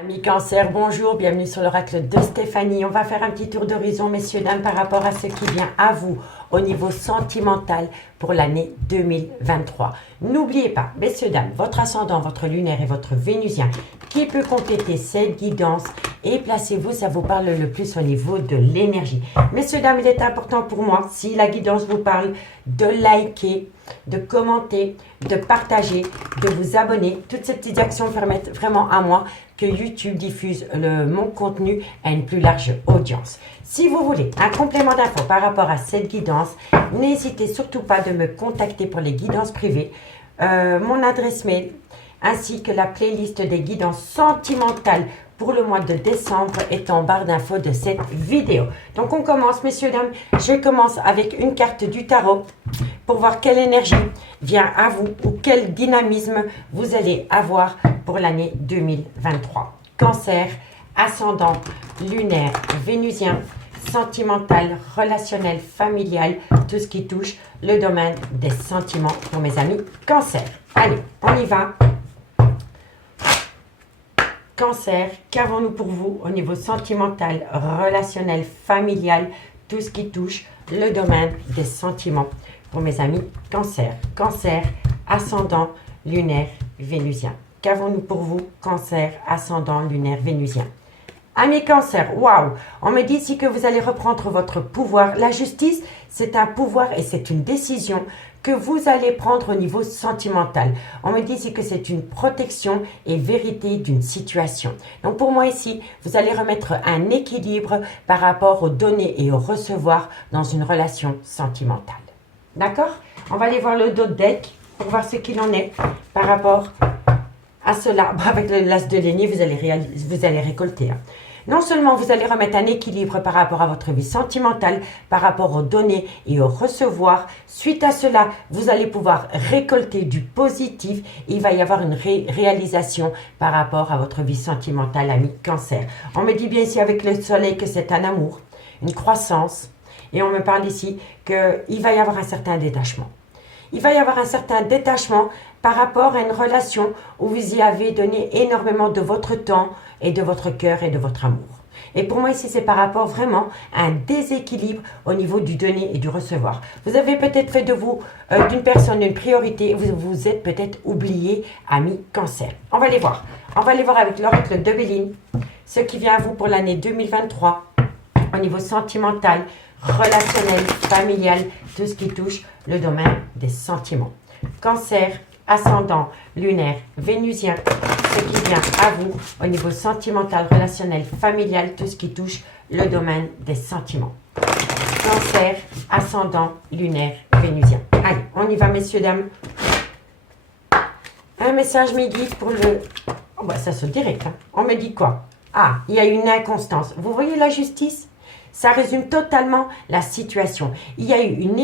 Amis Cancer, bonjour, bienvenue sur l'oracle de Stéphanie. On va faire un petit tour d'horizon, messieurs, dames, par rapport à ce qui vient à vous au niveau sentimental pour l'année 2023. N'oubliez pas, messieurs, dames, votre ascendant, votre lunaire et votre vénusien qui peut compléter cette guidance et placez-vous, ça vous parle le plus au niveau de l'énergie. Messieurs, dames, il est important pour moi, si la guidance vous parle, de liker, de commenter, de partager, de vous abonner. Toutes ces petites actions permettent vraiment à moi que YouTube diffuse mon contenu à une plus large audience. Si vous voulez un complément d'infos par rapport à cette guidance, n'hésitez surtout pas de me contacter pour les guidances privées. Mon adresse mail ainsi que la playlist des guidances sentimentales pour le mois de décembre est en barre d'infos de cette vidéo. Donc on commence, messieurs, dames. Je commence avec une carte du tarot pour voir quelle énergie vient à vous ou quel dynamisme vous allez avoir pour l'année 2023. Cancer, ascendant, lunaire, vénusien, sentimental, relationnel, familial, tout ce qui touche le domaine des sentiments pour mes amis Cancer. Allez, on y va. Cancer, qu'avons-nous pour vous au niveau sentimental, relationnel, familial, tout ce qui touche le domaine des sentiments pour mes amis Cancer. Cancer, ascendant, lunaire, vénusien. Qu'avons-nous pour vous, Cancer, ascendant, lunaire, vénusien? Amis Cancer, waouh! On me dit ici que vous allez reprendre votre pouvoir. La justice, c'est un pouvoir et c'est une décision que vous allez prendre au niveau sentimental. On me dit ici que c'est une protection et vérité d'une situation. Donc pour moi ici, vous allez remettre un équilibre par rapport aux donner et au recevoir dans une relation sentimentale. D'accord? On va aller voir le dos de deck pour voir ce qu'il en est par rapport à cela. Avec l'as de denier, vous allez récolter. Non seulement vous allez remettre un équilibre par rapport à votre vie sentimentale, par rapport aux donner et au recevoir. Suite à cela, vous allez pouvoir récolter du positif. Et il va y avoir une réalisation par rapport à votre vie sentimentale, ami Cancer. On me dit bien ici avec le soleil que c'est un amour, une croissance. Et on me parle ici qu'il va y avoir un certain détachement. Il va y avoir un certain détachement par rapport à une relation où vous y avez donné énormément de votre temps et de votre cœur et de votre amour. Et pour moi ici, c'est par rapport vraiment à un déséquilibre au niveau du donner et du recevoir. Vous avez peut-être fait de vous, d'une personne, une priorité, vous vous êtes peut-être oublié, ami Cancer. On va les voir. On va les voir avec l'oracle de Béline, ce qui vient à vous pour l'année 2023 au niveau sentimental, relationnel, familial, tout ce qui touche le domaine des sentiments. Cancer, ascendant, lunaire, vénusien, ce qui vient à vous au niveau sentimental, relationnel, familial, tout ce qui touche le domaine des sentiments. Cancer, ascendant, lunaire, vénusien. Allez, on y va, messieurs, dames. Un message me dit pour le... Oh, bah, ça saute direct. Hein. On me dit quoi? Ah, il y a une inconstance. Vous voyez la justice? Ça résume totalement la situation. Il y a eu une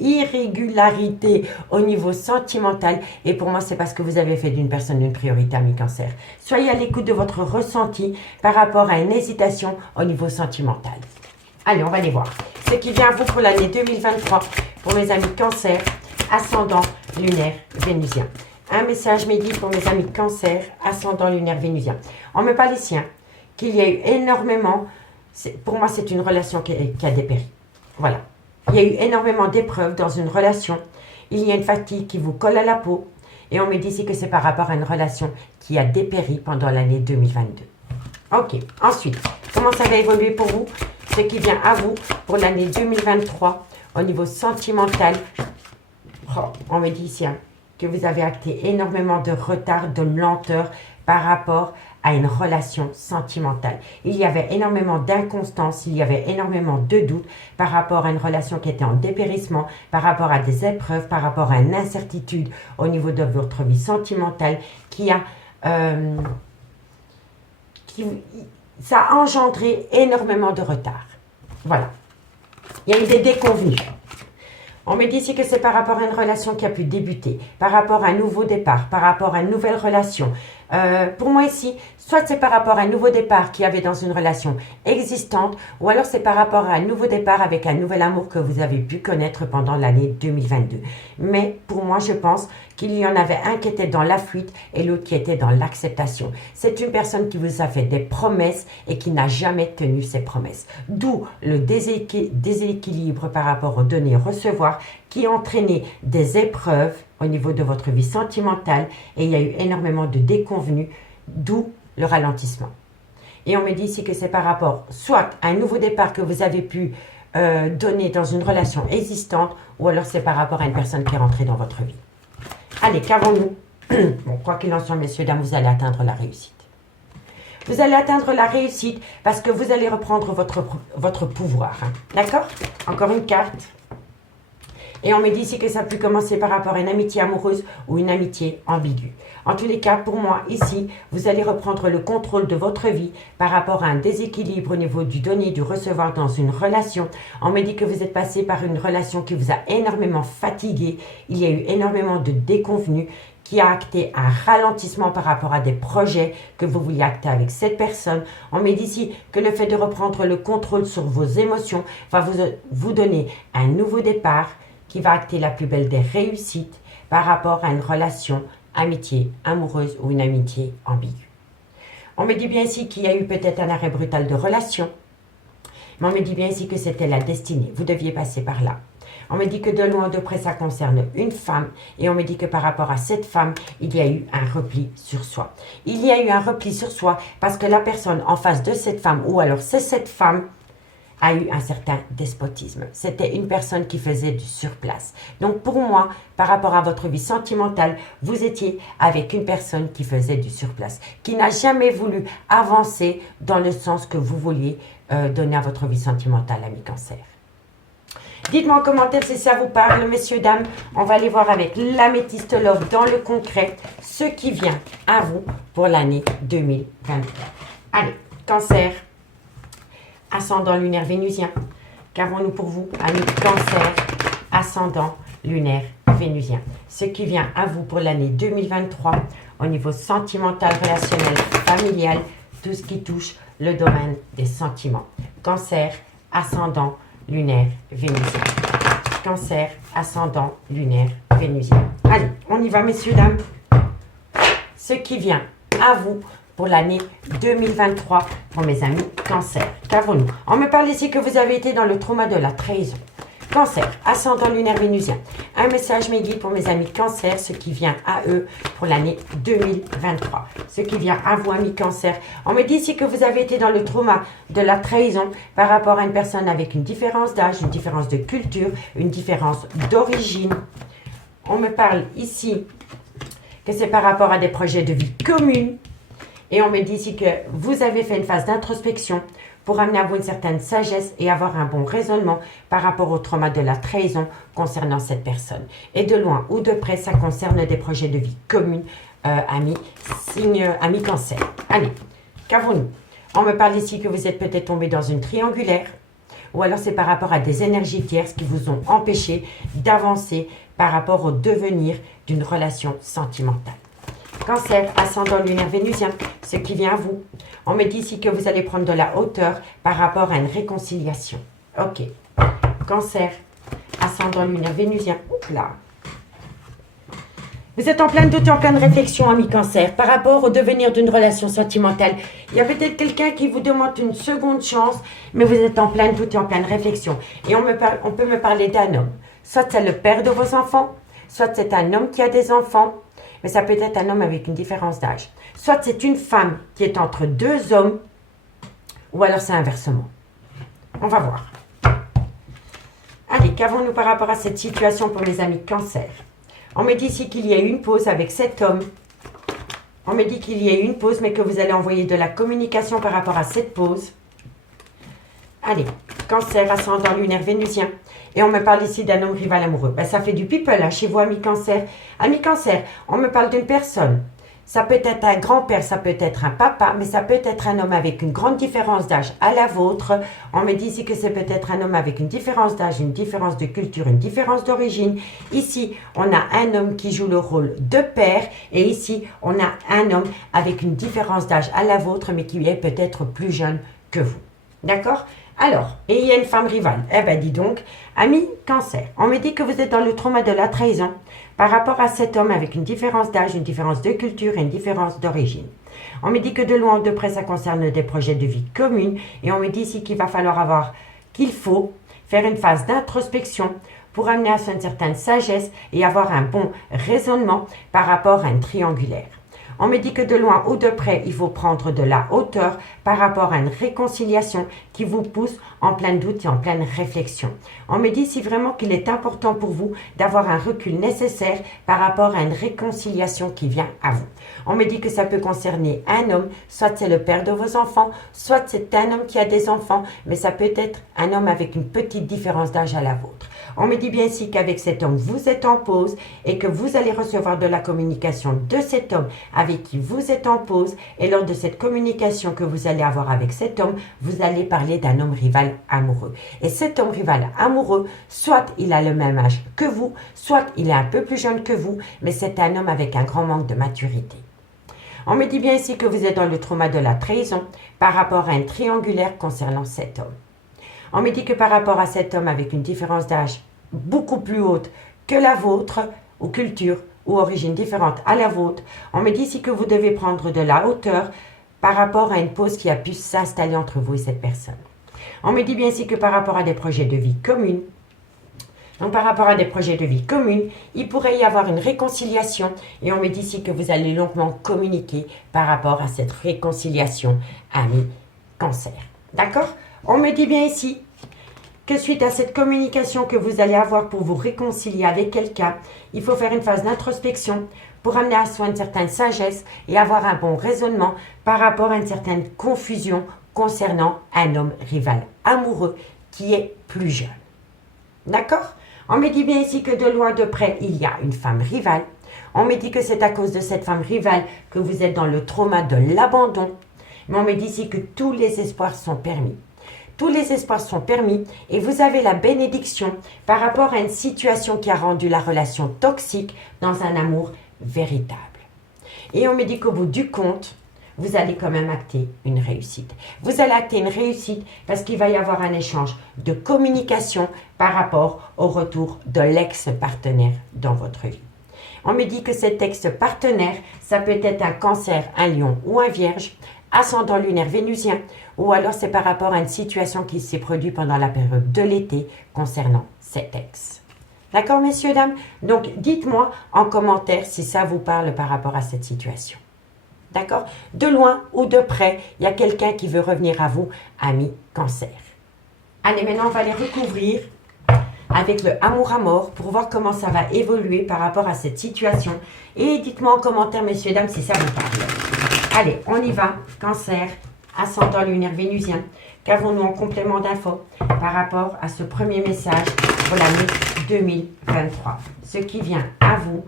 irrégularité au niveau sentimental et pour moi, c'est parce que vous avez fait d'une personne une priorité, ami Cancer. Soyez à l'écoute de votre ressenti par rapport à une hésitation au niveau sentimental. Allez, on va les voir. Ce qui vient à vous pour l'année 2023 pour mes amis Cancer, ascendant, lunaire, vénusien. Un message midi pour mes amis Cancer, ascendant, lunaire, vénusien. On me parle ici qu'il y a eu énormément... Pour moi, c'est une relation qui a dépéri. Voilà. Il y a eu énormément d'épreuves dans une relation. Il y a une fatigue qui vous colle à la peau. Et on me dit ici que c'est par rapport à une relation qui a dépéri pendant l'année 2022. Ok. Ensuite, comment ça va évoluer pour vous? Ce qui vient à vous pour l'année 2023 au niveau sentimental. Oh, on me dit ici que vous avez acté énormément de retard, de lenteur par rapport à une relation sentimentale. Il y avait énormément d'inconstance, il y avait énormément de doutes par rapport à une relation qui était en dépérissement, par rapport à des épreuves, par rapport à une incertitude au niveau de votre vie sentimentale ça a engendré énormément de retard. Voilà. Il y a eu des déconvenues. On me dit ici que c'est par rapport à une relation qui a pu débuter, par rapport à un nouveau départ, par rapport à une nouvelle relation. Pour moi ici, soit c'est par rapport à un nouveau départ qu'il y avait dans une relation existante, ou alors c'est par rapport à un nouveau départ avec un nouvel amour que vous avez pu connaître pendant l'année 2022. Mais pour moi, je pense qu'il y en avait un qui était dans la fuite et l'autre qui était dans l'acceptation. C'est une personne qui vous a fait des promesses et qui n'a jamais tenu ses promesses. D'où le déséquilibre par rapport aux données recevoir qui a entraîné des épreuves au niveau de votre vie sentimentale et il y a eu énormément de déconvenues, d'où le ralentissement. Et on me dit ici que c'est par rapport soit à un nouveau départ que vous avez pu donner dans une relation existante ou alors c'est par rapport à une personne qui est rentrée dans votre vie. Allez, qu'avons-nous? Bon, quoi qu'il en soit, messieurs, dames, vous allez atteindre la réussite. Vous allez atteindre la réussite parce que vous allez reprendre votre pouvoir. Hein. D'accord? Encore une carte. Et on me dit ici que ça peut commencer par rapport à une amitié amoureuse ou une amitié ambiguë. En tous les cas, pour moi, ici, vous allez reprendre le contrôle de votre vie par rapport à un déséquilibre au niveau du donner, du recevoir dans une relation. On me dit que vous êtes passé par une relation qui vous a énormément fatigué. Il y a eu énormément de déconvenues qui a acté un ralentissement par rapport à des projets que vous vouliez acter avec cette personne. On me dit ici que le fait de reprendre le contrôle sur vos émotions va vous donner un nouveau départ qui va acter la plus belle des réussites par rapport à une relation, amitié amoureuse ou une amitié ambiguë. On me dit bien ici qu'il y a eu peut-être un arrêt brutal de relation, mais on me dit bien ici que c'était la destinée. Vous deviez passer par là. On me dit que de loin ou de près, ça concerne une femme. Et on me dit que par rapport à cette femme, il y a eu un repli sur soi. Il y a eu un repli sur soi parce que la personne en face de cette femme, ou alors c'est cette femme, a eu un certain despotisme. C'était une personne qui faisait du surplace. Donc pour moi, par rapport à votre vie sentimentale, vous étiez avec une personne qui faisait du surplace, qui n'a jamais voulu avancer dans le sens que vous vouliez donner à votre vie sentimentale, ami Cancer. Dites-moi en commentaire si ça vous parle, messieurs, dames. On va aller voir avec l'améthyste love dans le concret ce qui vient à vous pour l'année 2023. Allez, Cancer. Ascendant lunaire vénusien. Qu'avons-nous pour vous, amis Cancer, ascendant lunaire vénusien? Ce qui vient à vous pour l'année 2023 au niveau sentimental, relationnel, familial, tout ce qui touche le domaine des sentiments. Cancer, ascendant lunaire vénusien. Cancer, ascendant lunaire vénusien. Allez, on y va, messieurs, dames. Ce qui vient à vous pour l'année 2023 pour mes amis Cancer. Qu'avons-nous? On me parle ici que vous avez été dans le trauma de la trahison. Cancer, ascendant lunaire vénusien. Un message mes guides pour mes amis Cancer, ce qui vient à eux pour l'année 2023. Ce qui vient à vous, amis Cancer. On me dit ici que vous avez été dans le trauma de la trahison par rapport à une personne avec une différence d'âge, une différence de culture, une différence d'origine. On me parle ici que c'est par rapport à des projets de vie communs. Et on me dit ici que vous avez fait une phase d'introspection pour amener à vous une certaine sagesse et avoir un bon raisonnement par rapport au trauma de la trahison concernant cette personne. Et de loin ou de près, ça concerne des projets de vie communs, amis Cancer. Allez, qu'avons-nous? On me parle ici que vous êtes peut-être tombé dans une triangulaire ou alors c'est par rapport à des énergies tierces qui vous ont empêché d'avancer par rapport au devenir d'une relation sentimentale. Cancer, ascendant lunaire vénusien, ce qui vient à vous. On me dit ici que vous allez prendre de la hauteur par rapport à une réconciliation. Ok. Cancer, ascendant lunaire vénusien. Oups là. Vous êtes en plein doute et en pleine réflexion, ami Cancer, par rapport au devenir d'une relation sentimentale. Il y a peut-être quelqu'un qui vous demande une seconde chance, mais vous êtes en plein doute et en pleine réflexion. Et on peut me parler d'un homme. Soit c'est le père de vos enfants, soit c'est un homme qui a des enfants, mais ça peut être un homme avec une différence d'âge. Soit c'est une femme qui est entre deux hommes, ou alors c'est inversement. On va voir. Allez, qu'avons-nous par rapport à cette situation pour mes amis Cancer? On me dit ici qu'il y a eu une pause avec cet homme. On me dit qu'il y a eu une pause, mais que vous allez envoyer de la communication par rapport à cette pause. Allez, Cancer, ascendant lunaire vénusien. Et on me parle ici d'un homme rival amoureux. Ben, ça fait du people hein, chez vous, amis Cancer. Amis Cancer, on me parle d'une personne ça peut être un grand-père, ça peut être un papa, mais ça peut être un homme avec une grande différence d'âge à la vôtre. On me dit ici que c'est peut-être un homme avec une différence d'âge, une différence de culture, une différence d'origine. Ici, on a un homme qui joue le rôle de père et ici, on a un homme avec une différence d'âge à la vôtre, mais qui est peut-être plus jeune que vous. D'accord? Alors, et il y a une femme rivale. Eh bien, dis donc, ami Cancer, on me dit que vous êtes dans le trauma de la trahison par rapport à cet homme avec une différence d'âge, une différence de culture et une différence d'origine. On me dit que de loin ou de près, ça concerne des projets de vie communs et on me dit ici qu'il va falloir qu'il faut faire une phase d'introspection pour amener à une certaine sagesse et avoir un bon raisonnement par rapport à un triangulaire. On me dit que de loin ou de près, il faut prendre de la hauteur par rapport à une réconciliation qui vous pousse en plein doute et en pleine réflexion. On me dit si vraiment qu'il est important pour vous d'avoir un recul nécessaire par rapport à une réconciliation qui vient à vous. On me dit que ça peut concerner un homme, soit c'est le père de vos enfants, soit c'est un homme qui a des enfants, mais ça peut être un homme avec une petite différence d'âge à la vôtre. On me dit bien ici qu'avec cet homme, vous êtes en pause et que vous allez recevoir de la communication de cet homme avec qui vous êtes en pause. Et lors de cette communication que vous allez avoir avec cet homme, vous allez parler d'un homme rival amoureux. Et cet homme rival amoureux, soit il a le même âge que vous, soit il est un peu plus jeune que vous, mais c'est un homme avec un grand manque de maturité. On me dit bien ici que vous êtes dans le trauma de la trahison par rapport à un triangulaire concernant cet homme. On me dit que par rapport à cet homme avec une différence d'âge beaucoup plus haute que la vôtre, ou culture, ou origine différente à la vôtre, on me dit ici que vous devez prendre de la hauteur par rapport à une pause qui a pu s'installer entre vous et cette personne. On me dit bien ici que par rapport à des projets de vie communs, donc par rapport à des projets de vie communs, il pourrait y avoir une réconciliation et on me dit ici que vous allez longuement communiquer par rapport à cette réconciliation, ami Cancer. D'accord? On me dit bien ici que suite à cette communication que vous allez avoir pour vous réconcilier avec quelqu'un, il faut faire une phase d'introspection pour amener à soi une certaine sagesse et avoir un bon raisonnement par rapport à une certaine confusion concernant un homme rival amoureux qui est plus jeune. D'accord? On me dit bien ici que de loin de près, il y a une femme rivale. On me dit que c'est à cause de cette femme rivale que vous êtes dans le trauma de l'abandon. Mais on me dit ici que tous les espoirs sont permis. Tous les espoirs sont permis et vous avez la bénédiction par rapport à une situation qui a rendu la relation toxique dans un amour véritable. Et on me dit qu'au bout du compte, vous allez quand même acter une réussite. Vous allez acter une réussite parce qu'il va y avoir un échange de communication par rapport au retour de l'ex-partenaire dans votre vie. On me dit que cet ex-partenaire, ça peut être un Cancer, un Lion ou un Vierge, ascendant lunaire vénusien, ou alors c'est par rapport à une situation qui s'est produite pendant la période de l'été concernant cet ex. D'accord, messieurs, dames? Donc, dites-moi en commentaire si ça vous parle par rapport à cette situation. D'accord? De loin ou de près, il y a quelqu'un qui veut revenir à vous, ami Cancer. Allez, maintenant, on va les recouvrir avec le amour à mort pour voir comment ça va évoluer par rapport à cette situation. Et dites-moi en commentaire, messieurs, dames, si ça vous parle. Allez, on y va. Cancer, ascendant lunaire vénusien. Qu'avons-nous en complément d'infos par rapport à ce premier message pour l'année 2023? Ce qui vient à vous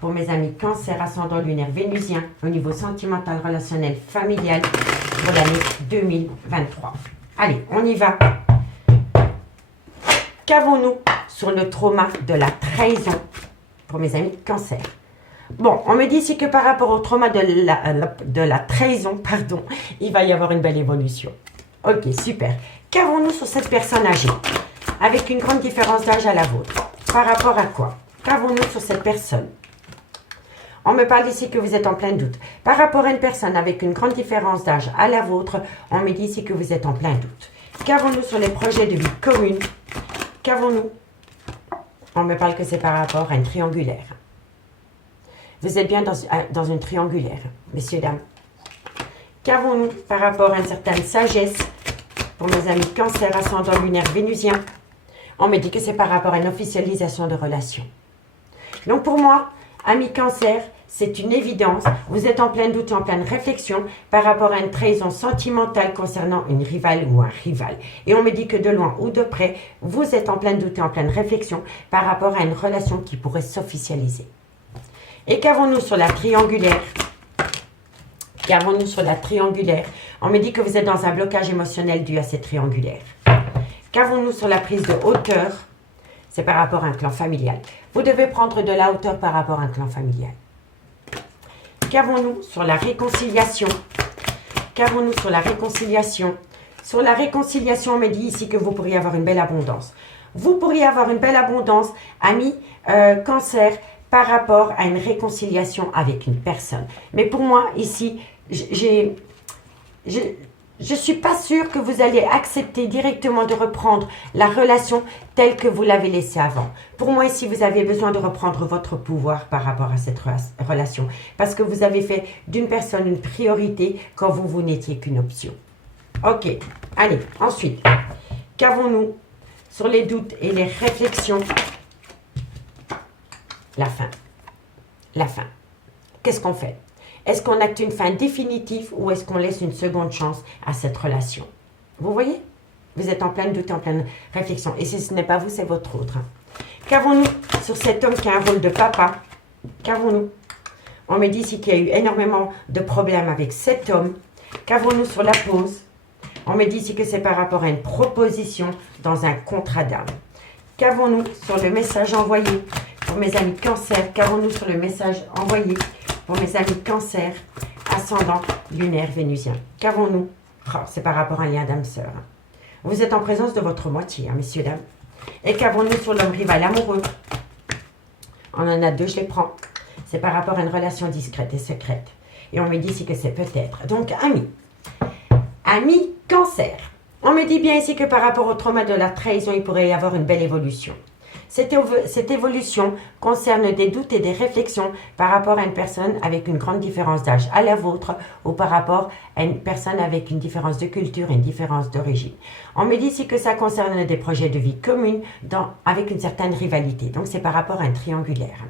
pour mes amis Cancer, ascendant lunaire vénusien au niveau sentimental, relationnel, familial pour l'année 2023. Allez, on y va. Qu'avons-nous sur le trauma de la trahison pour mes amis Cancer? Bon, on me dit ici que par rapport au trauma de la trahison, pardon, il va y avoir une belle évolution. Ok, super. Qu'avons-nous sur cette personne âgée avec une grande différence d'âge à la vôtre? Par rapport à quoi? Qu'avons-nous sur cette personne? On me parle ici que vous êtes en plein doute. Par rapport à une personne avec une grande différence d'âge à la vôtre, on me dit ici que vous êtes en plein doute. Qu'avons-nous sur les projets de vie commune? Qu'avons-nous? On me parle que c'est par rapport à une triangulaire. Vous êtes bien dans une triangulaire, messieurs, dames. Qu'avons-nous par rapport à une certaine sagesse pour mes amis Cancer, ascendant lunaire vénusien? On me dit que c'est par rapport à une officialisation de relation. Donc pour moi, amis Cancer, c'est une évidence. Vous êtes en plein doute, en pleine réflexion par rapport à une trahison sentimentale concernant une rivale ou un rival. Et on me dit que de loin ou de près, vous êtes en plein doute et en pleine réflexion par rapport à une relation qui pourrait s'officialiser. Et qu'avons-nous sur la triangulaire Qu'avons-nous sur la triangulaire? On me dit que vous êtes dans un blocage émotionnel dû à cette triangulaire. Qu'avons-nous sur la prise de hauteur? C'est par rapport à un clan familial. Vous devez prendre de la hauteur par rapport à un clan familial. Qu'avons-nous sur la réconciliation? Qu'avons-nous sur la réconciliation? Sur la réconciliation, on me dit ici que vous pourriez avoir une belle abondance. Vous pourriez avoir une belle abondance, amis cancer, par rapport à une réconciliation avec une personne. Mais pour moi, ici, je ne suis pas sûre que vous allez accepter directement de reprendre la relation telle que vous l'avez laissée avant. Pour moi, ici, vous avez besoin de reprendre votre pouvoir par rapport à cette relation. Parce que vous avez fait d'une personne une priorité quand vous n'étiez qu'une option. Ok, allez, ensuite, qu'avons-nous sur les doutes et les réflexions? La fin. La fin. Qu'est-ce qu'on fait? Est-ce qu'on acte une fin définitive ou est-ce qu'on laisse une seconde chance à cette relation? Vous voyez? Vous êtes en plein doute, en pleine réflexion. Et si ce n'est pas vous, c'est votre autre. Qu'avons-nous sur cet homme qui a un rôle de papa? Qu'avons-nous? On me dit ici qu'il y a eu énormément de problèmes avec cet homme. Qu'avons-nous sur la pause? On me dit ici que c'est par rapport à une proposition dans un contrat d'âme. Qu'avons-nous sur le message envoyé pour mes amis cancer? Qu'avons-nous sur le message envoyé pour mes amis cancer, ascendant lunaire vénusien? Qu'avons-nous? Oh, c'est par rapport à un lien d'âme-sœur. Vous êtes en présence de votre moitié, hein, messieurs, dames. Et qu'avons-nous sur l'homme rival amoureux? On en a deux, je les prends. C'est par rapport à une relation discrète et secrète. Et on me dit ici que c'est peut-être. Donc, amis cancer. On me dit bien ici que par rapport au trauma de la trahison, il pourrait y avoir une belle évolution. Cette évolution concerne des doutes et des réflexions par rapport à une personne avec une grande différence d'âge à la vôtre ou par rapport à une personne avec une différence de culture et une différence d'origine. On me dit ici que ça concerne des projets de vie communs avec une certaine rivalité. Donc, c'est par rapport à un triangulaire.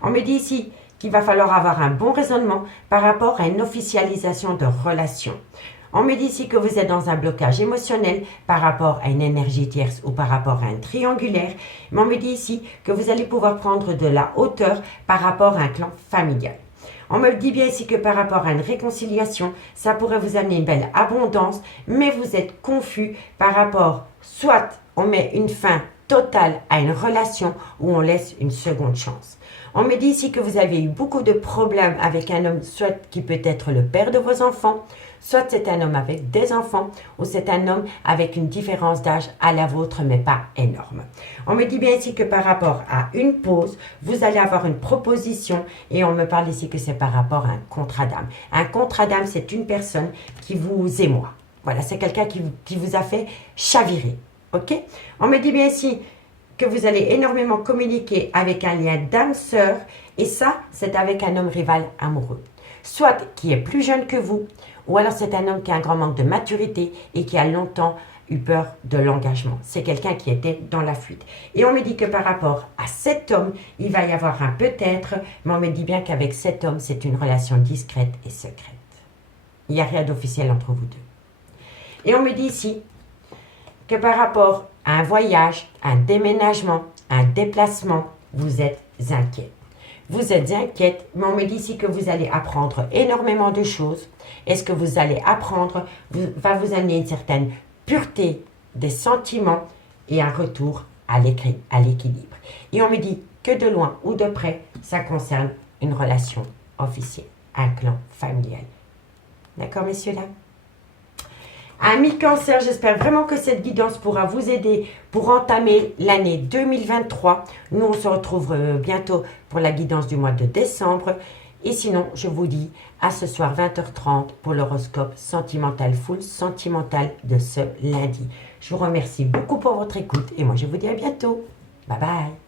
On me dit ici qu'il va falloir avoir un bon raisonnement par rapport à une officialisation de relation. On me dit ici que vous êtes dans un blocage émotionnel par rapport à une énergie tierce ou par rapport à un triangulaire. Mais on me dit ici que vous allez pouvoir prendre de la hauteur par rapport à un clan familial. On me dit bien ici que par rapport à une réconciliation, ça pourrait vous amener une belle abondance, mais vous êtes confus par rapport, soit on met une fin totale à une relation ou on laisse une seconde chance. On me dit ici que vous avez eu beaucoup de problèmes avec un homme, soit qui peut être le père de vos enfants, soit c'est un homme avec des enfants, ou c'est un homme avec une différence d'âge à la vôtre, mais pas énorme. On me dit bien ici que par rapport à une pause, vous allez avoir une proposition, et on me parle ici que c'est par rapport à un contrat d'âme. Un contrat d'âme, c'est une personne qui vous émoit. Voilà, c'est quelqu'un qui vous a fait chavirer. Ok? On me dit bien ici que vous allez énormément communiquer avec un lien d'âme-sœur, et ça, c'est avec un homme rival amoureux. Soit qui est plus jeune que vous, ou alors c'est un homme qui a un grand manque de maturité et qui a longtemps eu peur de l'engagement. C'est quelqu'un qui était dans la fuite. Et on me dit que par rapport à cet homme, il va y avoir un peut-être, mais on me dit bien qu'avec cet homme, c'est une relation discrète et secrète. Il n'y a rien d'officiel entre vous deux. Et on me dit ici que par rapport à un voyage, un déménagement, un déplacement, vous êtes inquiet. Vous êtes inquiète, mais on me dit ici que vous allez apprendre énormément de choses. Et ce que vous allez apprendre va vous amener une certaine pureté des sentiments et un retour à l'équilibre. Et on me dit que de loin ou de près, ça concerne une relation officielle, un clan familial. D'accord, messieurs, dames? Amis cancer, j'espère vraiment que cette guidance pourra vous aider pour entamer l'année 2023. Nous, on se retrouve bientôt pour la guidance du mois de décembre. Et sinon, je vous dis à ce soir 20h30 pour l'horoscope sentimental full sentimental de ce lundi. Je vous remercie beaucoup pour votre écoute et moi, je vous dis à bientôt. Bye bye.